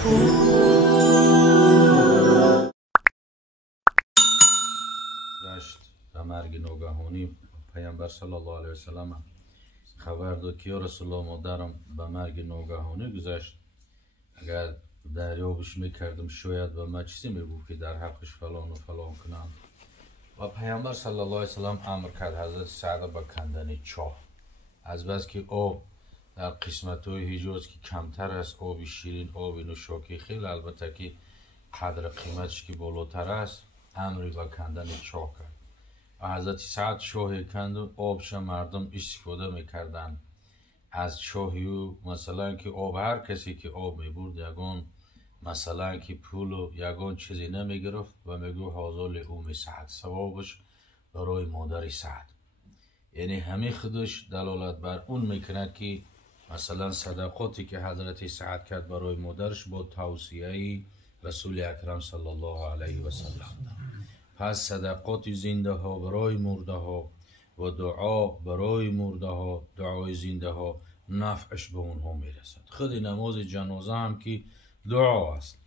گذشت و مرگ ناگهانی پیامبر صلی الله علیه وسلم خبر داد که یا رسول الله مادرم به مرگ ناگهانی گذشت، اگر دریابش میکردم شاید و من چیزی میگفت که در حقش فلان و فلان کنم. و پیامبر صلی الله علیه وسلم امر کرد حضرت سعد به کندن چاه، از بس که آب در قسمت های حجاز که کمتر است، آب شیرین، آب نوشاکی خیلی البته که قدر قیمتش که بالاتر است، امری به کندن چاه کرد و حضرت سعد چاه کند و آبش مردم استفاده میکردن از چاهی و مثلا که آب هر کسی که آب میبرد یگان مثلا که پول و یگان چیزی نمیگرفت و میگو حاضر لأم سعد، ثوابش برای مادر سعد. یعنی همه خودش دلالت بر اون میکند که مثلا صدقاتی که حضرت سعد کرد برای مادرش با توصیه رسول اکرم صلی الله علیه و سلم. پس صدقات زنده ها برای مرده ها و دعا برای مرده ها، دعای زنده ها نفعش به اونها میرسد. خود نماز جنازه هم که دعا است.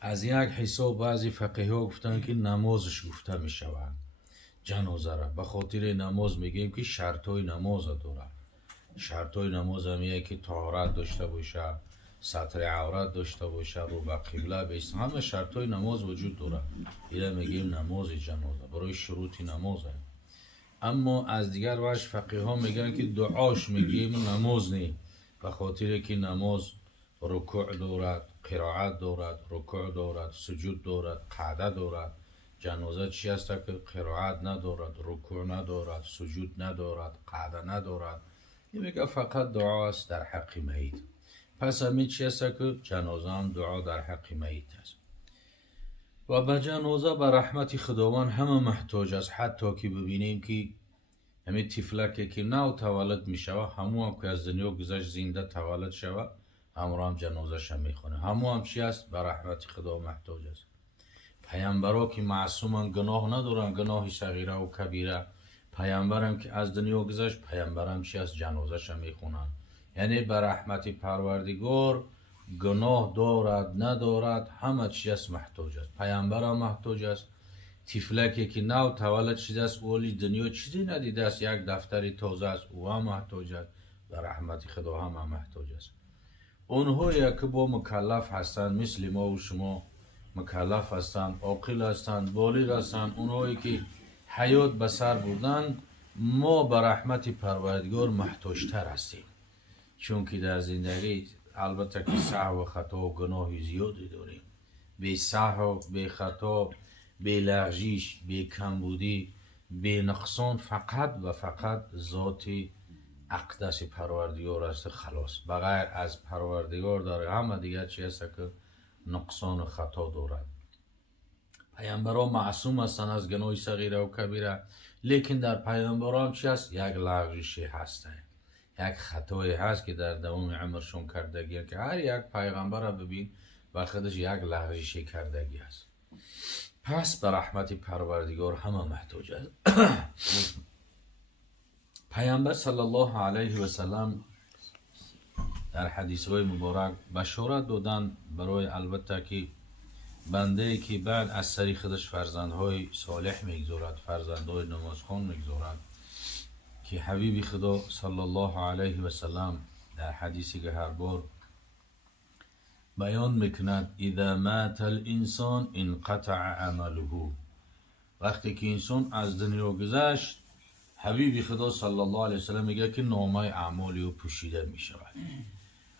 از یک حساب بعضی فقیه ها گفتن که نمازش گفته می شود جنازه را، به خاطر نماز میگیم که شرط های نماز داره. شرط های نماز همیه که طهارت داشته باشه، ستر عورت داشته باشه، رو به قبله بیست، همه شرط های نماز وجود داره. اینه میگیم نماز جنازه، برای شروط نماز هست. اما از دیگر وجه فقیه ها میگن که دعاش میگیم نماز نی، به خاطر که نماز رکوع دارد، قرائت دارد، رکوع دارد، سجود دارد، قعده دارد. جنازه چی است که قرائت ندارد، رکوع ندارد، سجود ندارد، قعده ندارد. این میگه فقط دعا است در حق میت. پس همین چی است که جنازه هم دعا در حق میت است. و به جنازه به رحمت خداوند همه محتاج است. حتی که ببینیم که همین طفلکی که نو تولد می شود، همو هم که از دنیا گذشت زنده تولد شود، همو هم جنازه شم میخونه. همو هم چی است؟ به رحمت خدا محتاج است. پیامبرا که معصومن، گناه ندارن، گناه صغیره و کبیره. پیامبرم که از دنیا گذشت، پیامبرم چی است؟ جنازه شم میخونن. یعنی به رحمت پروردگار گناه دارد ندارد همه چی است محتاج است. پیامبرم محتاج است. طفلکی که نو تولد شده است، اولی دنیا چیزی ندیده است، یک دفتری تازه است، او هم محتاج است. به رحمت خدا هم محتاج است. اونهایی که با مکلف هستند، مثل ما و شما مکلف هستند، عاقل هستند، بالغ هستند، اونهایی که حیات به سر بردن، ما به رحمت پروردگار محتاجتر هستیم. چون که در زندگی البته که سهو و خطا و گناه زیادی داریم. بی سهو، بی خطا، بی لغزش، بی کمبودی، بی نقصان فقط و فقط ذات اقدس پروردگار است. خلاص بغیر از پروردگار داره همه دیگر چی است که نقصان و خطا دارد. پیامبران معصوم هستند از گناه صغیره و کبیره، لیکن در پیامبران چی است؟ یک لغزشی هستند، یک خطایی هست که در دوام عمرشون کردگی، که هر یک پیغمبر را ببین و خودش یک لغزشی کردگی است. پس به رحمت پروردگار همه محتاج است. پیامبر صلی الله علیه و سلم در حدیث های مبارک بشارت دادن برای البته که بنده ای که بعد از سری خودش فرزندهای صالح میگذارد، فرزندهای نمازخوان میگذارد، که حبیب خدا صلی الله علیه و سلم در حدیثی که هر بار بیان میکند اذا مات الانسان انقطع عمله، وقتی که انسان از دنیا گذشت، حبیب خدا صلی الله علیه و سلم میگه که نامه اعمالی او پوشیده میشود.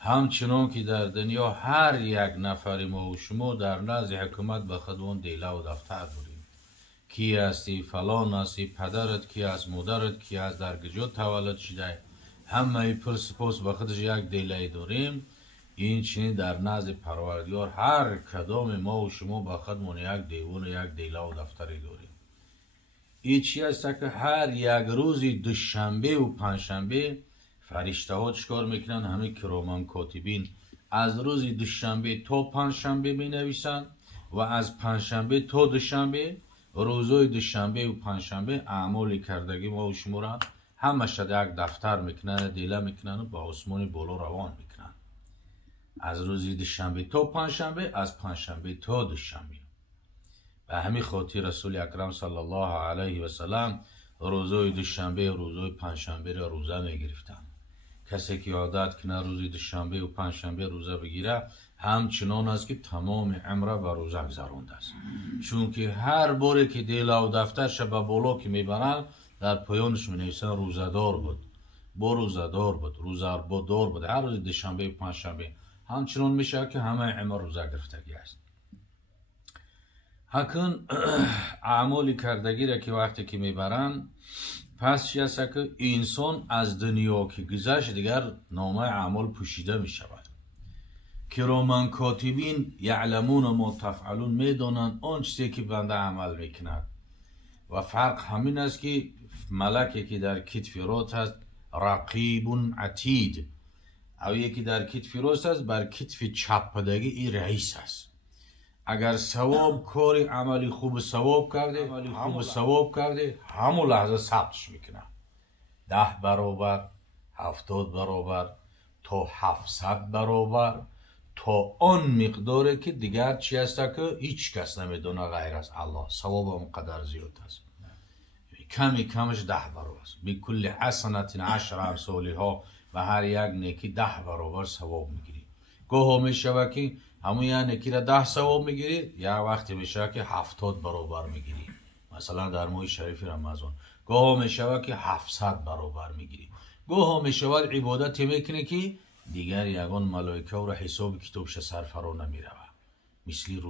همچنان که در دنیا هر یک نفر ما و شما در نزد حکومت به خودمون دیله و دفتر داریم. کی هستی؟ فلان هستی، پدرت کی است، مادرت کی است، در کجا تولد شده، همه پرسپوس به خودش یک دیله داریم. این چنین در نزد پروردگار هر کدام ما و شما به خودمون یک دیوان، یک دیله و دفتری داریم. این چی است که هر یک روزی دوشنبه و پنجشنبه فرشته ها چکار میکنن؟ همه کرامن کاتبین از روز دوشنبه تا پنجشنبه می نویسن و از پنجشنبه تا دوشنبه، روزهای دوشنبه و پنجشنبه اعمال کردگی ما و شما را همه شده یک دفتر میکنن، دیله میکنن و با آسمان بالا روان میکنن. از روز دوشنبه تا پنجشنبه، از پنجشنبه تا دوشنبه. به همین خاطر رسول اکرم صلی الله علیه و سلم روزای دوشنبه و روزای پنجشنبه را روزه میگرفتن. کسی که عادت کنه روز دوشنبه و پنجشنبه روزه بگیره همچنان است که تمام عمره و روزه گذرانده است، چون که هر باری که دیل و دفترش به بالا که میبرن در پایانش مینویسن روزه‌دار بود، با روزه‌دار بود، روزه‌دار بود. هر روز دوشنبه و پنجشنبه همچنان میشه که همه عمر روزه گرفتگی است. هکن اعمالی کردگی را که وقتی که میبرن، پس چی است که انسان از دنیا که گذشت دیگر نامه اعمال پوشیده میشود. کرامان کاتبین یعلمون ما تفعلون، میدانند آن چیزی که بنده عمل میکند. و فرق همین است که ملکی که در کتف راست هست رقیب عتید، او یکی در کتف راست است بر کتف چپ پدگی این رئیس است. اگر ثواب کاری عملی خوب ثواب کرده همون لحظه ثبتش میکنه. 10 برابر، 70 برابر، تا 700 برابر، تا آن مقداره که دیگر چی است که هیچ کس نمیدونه غیر از الله. ثواب هم قدر زیاد است، کمی کمش 10 برابر است. بکل حسنت 10 امثالها، و هر یک نیکی 10 برابر ثواب میگیری. گاه میشه که همون یک نیکی را 10 ثواب میگیری، یا وقتی میشه که 70 برابر میگیری. مثلا در ماه شریف رمضان گاه میشه که 700 برابر میگیری. گاه میشه عبادت میکنی که دیگر یگان ملائکه و حساب کتابش سرفرا نمیره. مثل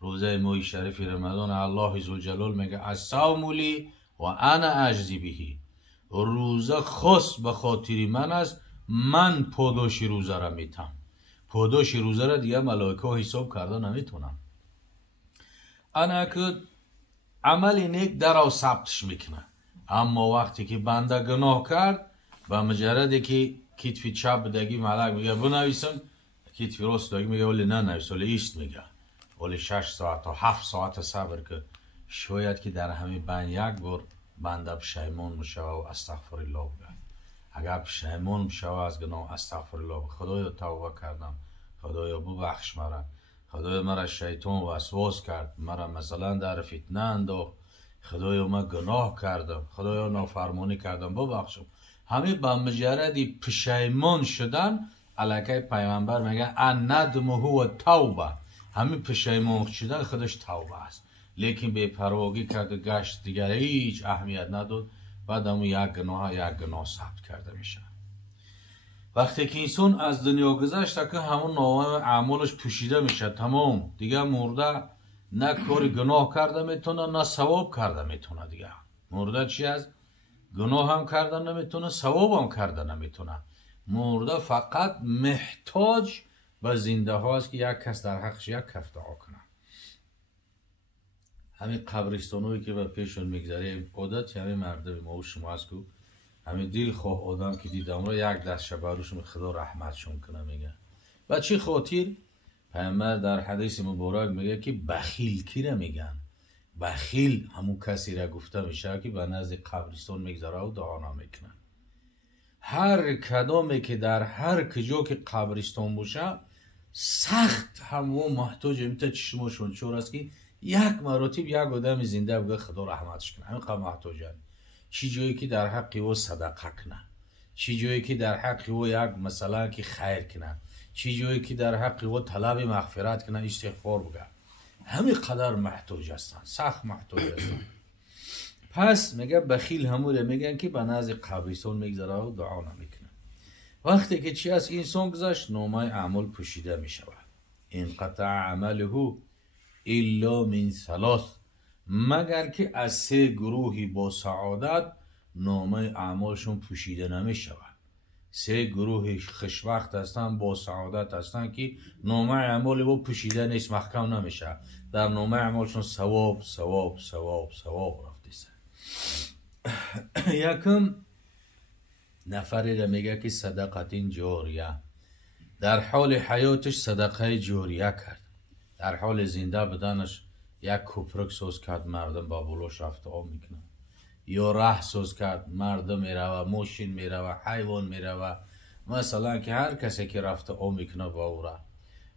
روزه ماه شریف رمضان الله ذوالجلال میگه الصوم لی و انا اجزی بهی، روزه خاص به خاطر من است، من پاداش روزه را میتم. پاداش روزه را دیگه ملائکه حساب کرده نمیتونن. انا که عمل نیک در او ثبتش میکنه، اما وقتی که بنده گناه کرد و مجردی که کتف چپ بدگی ملک میگه بنویسم، کتف راست دگی میگه ولی نه نویس، ولی ایست میگه، ولی 6 ساعت تا 7 ساعت صبر که شاید که در همین بین یک بار بنده پشیمان میشه و استغفر الله بگه. اگر پشیمان میشه از گناه استغفر الله، خدایا توبه کردم، خدایا ببخش مرا، خدایا مرا شیطان وسواس کرد، مرا مثلا در فتنه انداخت، خدایا من گناه کردم، خدایا نافرمانی کردم ببخشم. همین با مجردی پشیمان شدن، الکه پیغمبر میگه ان ندم هو توبه، همین پشیمان شدن خودش توبه است. لیکن بے پرواگی کرد و گشت دیگر هیچ اهمیت نداد، بعد همون یک گناه ثبت کرده میشه. وقتی که انسان از دنیا گذشت که همون نامه اعمالش پوشیده میشه، تمام دیگه مرده نه کاری گناه کرده میتونه نه ثواب کرده میتونه. دیگه مرده چی است؟ گناه هم کرده نمیتونه، ثواب هم کرده نمیتونه. مرده فقط محتاج به زنده هاست که یک کس در حقش یک کف دعا کنه. همین قبرستانوی که به پیشون میگذاریم عادت همین مردم ما و شما است که همین دل خواه آدم که دیدم را یک دست شبروشون خدا رحمتشون کنه میگه. و چی خاطر؟ پیامبر در حدیث مبارک میگه که بخیل کی را میگن؟ بخیل همون کسی را گفته میشه که به نزد قبرستان میگذاره و دعا نمیکنه. هر کدامی که در هر کجا که قبرستان باشه سخت همون محتاج میته چشمشون چور است که یک مراتب یک آدم زنده بگه خدا رحمتش کنه. همین قدر محتاجه. چی جایی که در حق او صدقه کنه، چی جایی که در حق او یک مثلا که خیر کنه، چی جایی که در حق او طلب مغفرت کنه، استغفار بگه. همین قدر محتاج هستن، سخت محتاج هستن. پس میگه بخیل همون میگن که به نزد قبرستان میگذره و دعا نمیکنه. وقتی که چی از انسان گذشت نامه اعمال پوشیده میشود. انقطع عمله الا من 3، مگر که از 3 گروهی با سعادت نامه اعمالشون پوشیده نمی شود. 3 گروه خوشبخت هستن، با سعادت هستن که نامه اعمال با پوشیده نیست، محکم نمیشه. در نامه اعمالشون ثواب ثواب ثواب ثواب رفته است. یکم نفری را میگه که صدقه جاریه، در حال حیاتش صدقه جاریه کرد، در حال زنده بدنش یک کوپرک سوز کرد، مردم با بلوش رفت آب میکنن، یا راه سوز کرد، مردم میروه، ماشین میروه، حیوان میروه، مثلا که هر کسی که رفته او میکنه با او را،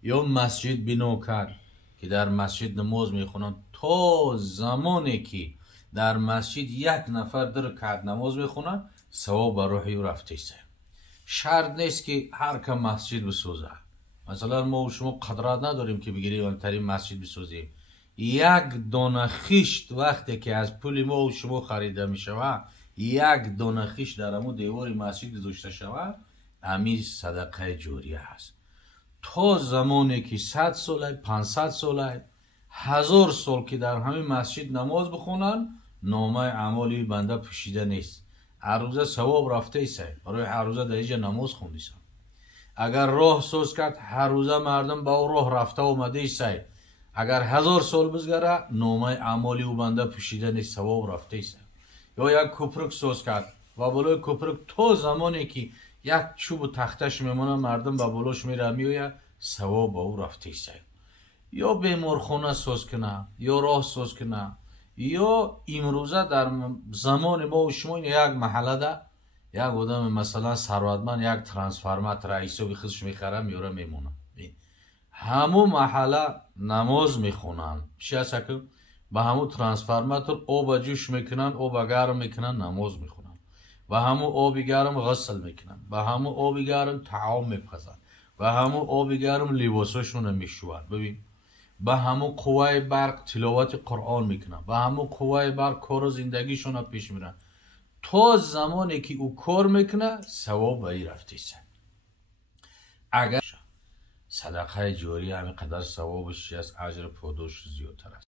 یا مسجد بنا کرد که در مسجد نماز میخونن، تا زمانی که در مسجد یک نفر در رکعت نماز میخونن ثواب بر روحی او رفته است. شرط نیست که هر که مسجد بسوزه. مثلا ما و شما قدرت نداریم که بگیریم ترین مسجد بسوزیم. یک دانه خشت وقتی که از پول ما و شما خریده می شود، یک دانه خشت در امو دیوار مسجد گذاشته شود، امی صدقه جاریه است. تا زمانی که 100 ساله، 500 ساله، 1000 سال که در همین مسجد نماز بخونن، نامه اعمالی بنده پوشیده نیست. هر روزه ثواب رفته است. برای هر روزه در اینجا نماز خوندیسم. اگر راه سوز کرد، هر روزه مردم با او راه رفته اومده است. اگر 1000 سال بزگره، نامه اعمالی او بنده پوشیده نیست، ثواب رفته است. یا یک کوپرک سوز کرد و بالای کوپرک تا زمانی که یک چوب تختش میمونه، مردم با بالاش میره میوید، ثواب با او رفته است. یا بیمارخانه سوز کنه، یا راه سوز کنه، یا امروزه در زمان ما و شما یک محله ده یک آدم مثلا ثروتمند یک ترانسفورماتور رئیسو خودش میخره میاره میمونه، همو محله نماز میخونن، شیعه که به همو ترانسفورماتور آب جوش میکنن، آب گرم میکنن، نماز میخونن، و همو آب گرم غسل میکنن، و همو آب گرم طعام میپزن، و همو آب گرم لباساشون میشوند. ببین، به همو قوه برق تلاوت قرآن میکنن، به همو قوه برق کار زندگیشون پیش میرن. تا زمانی که او کار میکنه ثواب به این رفته است. اگر صدقه جاریه همین قدر ثوابش است، اجر پاداش زیادتر است.